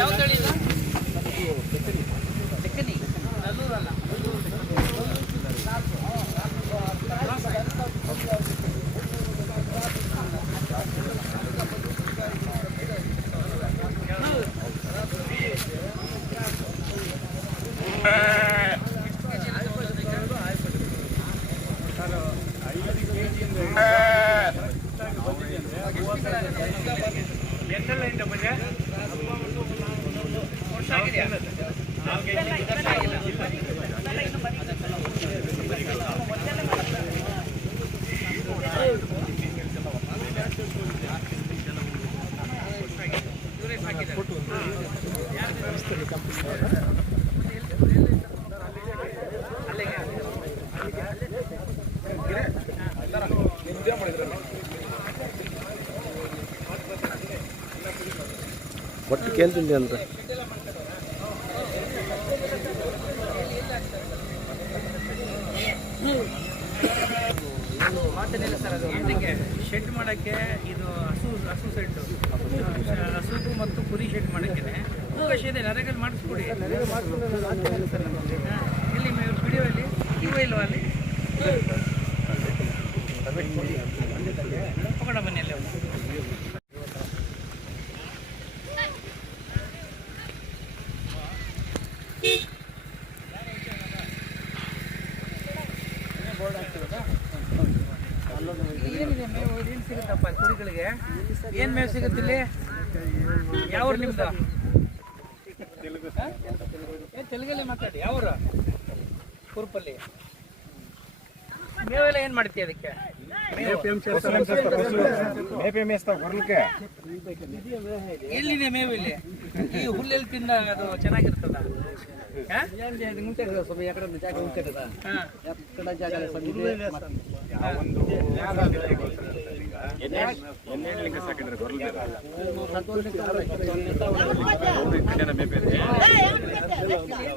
ಯಾವ ತಳಿ ಇಲ್ಲ? ಚೆಕ್ಕನಿ ನಲ್ಲೂರಲ್ಲ. ಒಟ್ಟು ಕೇಳ್ತೀನಿ ಅಂತ ಮಾತೇನಿಲ್ಲ ಸರ್. ಅದು ಇದಕ್ಕೆ ಶೆಡ್ ಮಾಡೋಕ್ಕೆ ಇದು ಹಸು ಸೆಡ್ಡು ಹಸುಗೂ ಮತ್ತು ಕುರಿ ಶೆಡ್ ಮಾಡೋಕ್ಕೆ ಅವಕಾಶ ಇದೆ. ನರೇಗಲ್ಲಿ ಮಾಡಿಸ್ಕೊಡಿ. ಎಲ್ಲಿ ವಿಡಿಯೋ ಅಲ್ಲಿ ಇವ ಇಲ್ವ ಅಲ್ಲಿ ತಗೊಂಡ ಬನ್ನಿ ಅಲ್ಲಿ. ಏನಿದೆ ಮೇವು? ಏನು ಸಿಗುತ್ತಪ್ಪ ಕುರಿಗಳಿಗೆ? ಏನು ಮೇವು ಸಿಗುತ್ತಿಲ್ಲಿ? ಯಾವ ಊರು ನಿಮ್ದು? ತೆಲುಗಲ್ಲಿ ಮಾತಾಡಿ. ಯಾವೂರು? ಕುರುಪಲ್ಲಿ. ಮೇವೆಲ್ಲ ಏನು ಮಾಡ್ತೀವಿ ಅದಕ್ಕೆ? ಎಲ್ಲಿದೆ ಮೇವು ಇಲ್ಲಿ? ಈ ಹುಲ್ಲೆಲ್ಲಿ ತಿಂದ ಅದು ಚೆನ್ನಾಗಿರ್ತದ?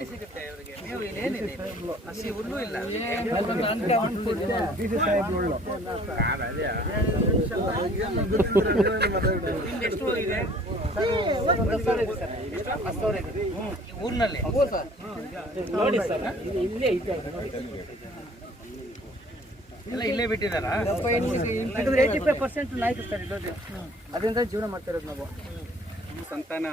ಸಿಗುತ್ತೆ ಅವರಿಗೆ ಮೇವು? ಇಲ್ಲಿ ಏನಿದೆ? ಹಸಿ ಹುಲ್ಲು ಇಲ್ಲ. ಎಷ್ಟು ಇದೆ ಊರಿನಲ್ಲಿ? ನೋಡಿ ಸರ್, ಇಲ್ಲೇ ಎಲ್ಲ ಇಲ್ಲೇ ಬಿಟ್ಟಿದ್ದಾರಾ? 85% ನಾಯ್ತು ಸರ್ ಇರೋದು. ಅದರಿಂದ ಜೀವನ ಮಾಡ್ತಾ ಇರೋದು ನಾವು. ಸಂತಾನ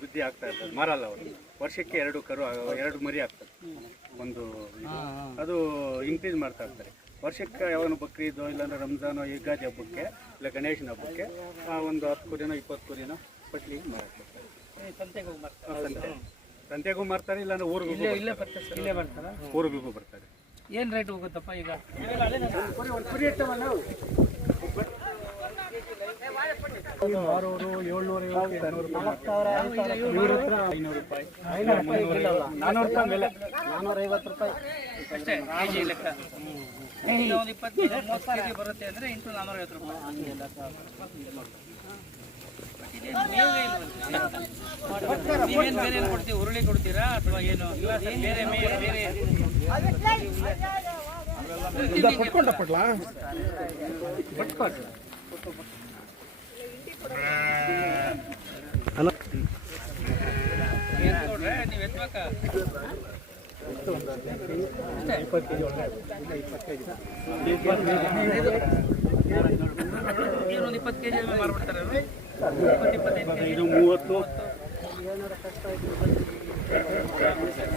ವೃದ್ಧಿ ಆಗ್ತಾ ಇರ್ತದೆ. ಮಾರಲ್ಲ ಅವರು. ವರ್ಷಕ್ಕೆ 2 ಮರಿ ಆಗ್ತದೆ. ಒಂದು ಅದು ಇನ್ಕ್ರೀಸ್ ಮಾಡ್ತಾ ಇರ್ತಾರೆ. ವರ್ಷಕ್ಕೆ ಯಾವನು ಬಕ್ರೀದೋ ಇಲ್ಲಾಂದ್ರೆ ರಂಜಾನೋ ಯುಗಾದಿ ಹಬ್ಬಕ್ಕೆ ಇಲ್ಲ ಗಣೇಶನ ಹಬ್ಬಕ್ಕೆ ಒಂದು 10 ಕುರಿನೋ 20 ಕುರಿನೋ ಪಟ್ಲಿಗೆ ಮಾರಾಡ್ತಾರೆ. ಸಂತೆಗೂ ಮಾರ್ತಾರೆ, ಇಲ್ಲಾಂದ್ರೆ ಊರಿಗೂ ಇಲ್ಲೇ ಬರ್ತಾರೆ. ಊರಿಗೂ ಬರ್ತಾರೆ. ಏನು ರೇಟ್ ಹೋಗುತ್ತಪ್ಪ ಈಗ? ಕುರಿ ಇರ್ತವಲ್ಲ 600, 700, 500 ರೂಪಾಯಿ, 400 ರೂಪಾಯಿ ಮೇಲೆ, 450 ರೂಪಾಯಿ ಅಷ್ಟೇ ಕೆಜಿ ಲೆಕ್ಕ. ಒಂದು 20-30 ಕೆಜಿ ಬರುತ್ತೆ ಅಂದರೆ ಇಂಟು 450 ರೂಪಾಯಿ. ನೀವೇನು ಬೇರೆ ಏನು ಕೊಡ್ತೀವಿ? ಹುರುಳಿ ಕೊಡ್ತೀರಾ ಅಥವಾ ಏನು? ಬೇರೆ ಬೇರೆ ನೀವು ಎತ್ಬೇಕ? 20 ಕೆಜಿ ಒಳಗೆ 20 ಕೆಜಿ ಮಾರ್ಬಿಡ್ತಾರೆ. 25, 30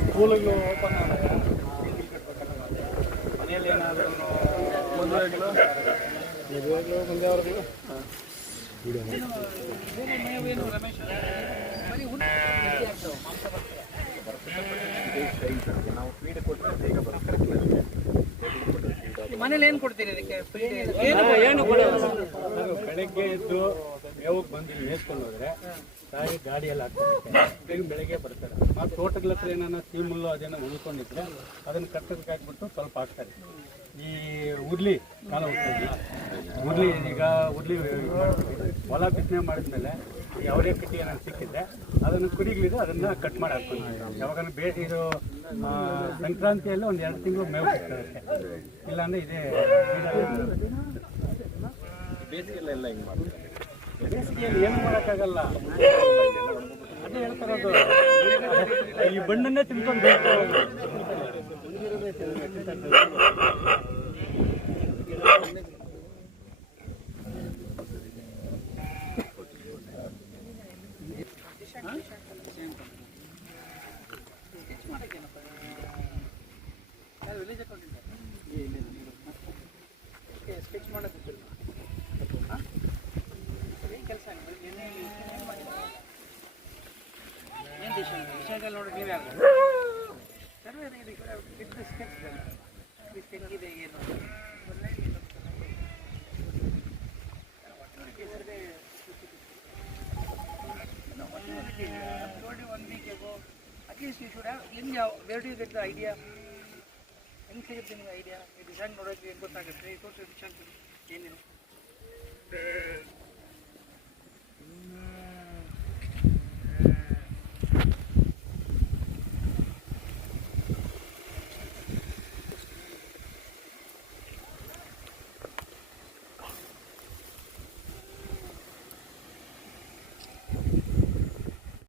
ಸ್ಕೂಲಿಗೆ ಓಪನ್ ಮನೆಯಲ್ಲಿ ಏನಾದರೂ ಮದುವೆಗಳು ಮುಂದೆವರೆಗೂ ನಾವು ಫೀಡ್ ಕೊಟ್ಟರೆ ಬೇಗ ಬರುತ್ತೆ. ಮನೇಲಿ ಏನು ಕೊಡ್ತೀರಿ ಅದಕ್ಕೆ? ಏನು ಬೆಳಗ್ಗೆ ಎದ್ದು ಮೇವಕ್ಕೆ ಬಂದು ಮೇಯಿಸ್ಕೊಂಡು ಹೋದ್ರೆ ತಾಯಿ ಗಾಡಿಯಲ್ಲಿ ಹಾಕ್ತಾರೆ. ಬೆಳಗ್ಗೆ ಬರ್ತಾರೆ. ಮತ್ತು ತೋಟಗಳ ಹತ್ರ ಏನಾರ ಸಿಮುಲ್ಲು ಅದೇನೋ ಉಳ್ಕೊಂಡಿದ್ರೆ ಅದನ್ನು ಕಟ್ಟಕ್ಕೆ ಹಾಕ್ಬಿಟ್ಟು ಸ್ವಲ್ಪ ಹಾಕ್ತಾರೆ. ಈ ಉರ್ಲಿ ಕಾಲ ಹೋಗ್ತದೆ. ಉರ್ಲಿ ಈಗ ಉರ್ಲಿ ಹೊಲ ಬಿತ್ತನೆ ಮಾಡಿದ್ಮೇಲೆ ಯಾವುದೇ ಕಟ್ಟಿ ಏನಾದ್ರು ಸಿಕ್ಕಿದ್ರೆ ಅದನ್ನು ಕುರಿಗಳಿದೆ ಅದನ್ನು ಕಟ್ ಮಾಡಿ ಹಾಕ್ಕೊಂಡು ಯಾವಾಗ ಇದು ಸಂಕ್ರಾಂತಿಯಲ್ಲಿ ಒಂದು 2 ತಿಂಗಳು ಮೇವು ಸಿಗ್ತದೆ. ಇಲ್ಲಾಂದರೆ ಇದೇ ಬೇಸಿಗೆಲ್ಲ ಹಿಂಗೆ ಮಾಡ್ತಾರೆ. ಬೇಸಿಗೆಯಲ್ಲಿ ಏನು ಮಾಡೋಕ್ಕಾಗಲ್ಲ. ಅದೇ ಹೇಳ್ತಾರದು, ಈ ಬಣ್ಣನ್ನೇ ತಿನ್ಕೊಂಡು ಸ್ಕೆಚ್ ಮಾಡೋದು ಕೆಲಸ ಏನು ವಿಷಯದಲ್ಲಿ ನೋಡಿ ನೀವೇ ಆಗೋದು ಸರ್ವೇ ಇದು ಸ್ಕೆಚ್ ತೆಂಗಿದೆ ಏನು one week ago, at least you should have, where do you get the idea? ಹೆಂಗೆ ಸಿಗುತ್ತೆ ನಿಮಗೆ ಐಡಿಯಾ? ಈ ಡಿಸೈನ್ ನೋಡೋಕ್ಕೆ ಏನು ಗೊತ್ತಾಗುತ್ತೆ? ಈ ತೋರಿಸಿ ಏನಿದೆ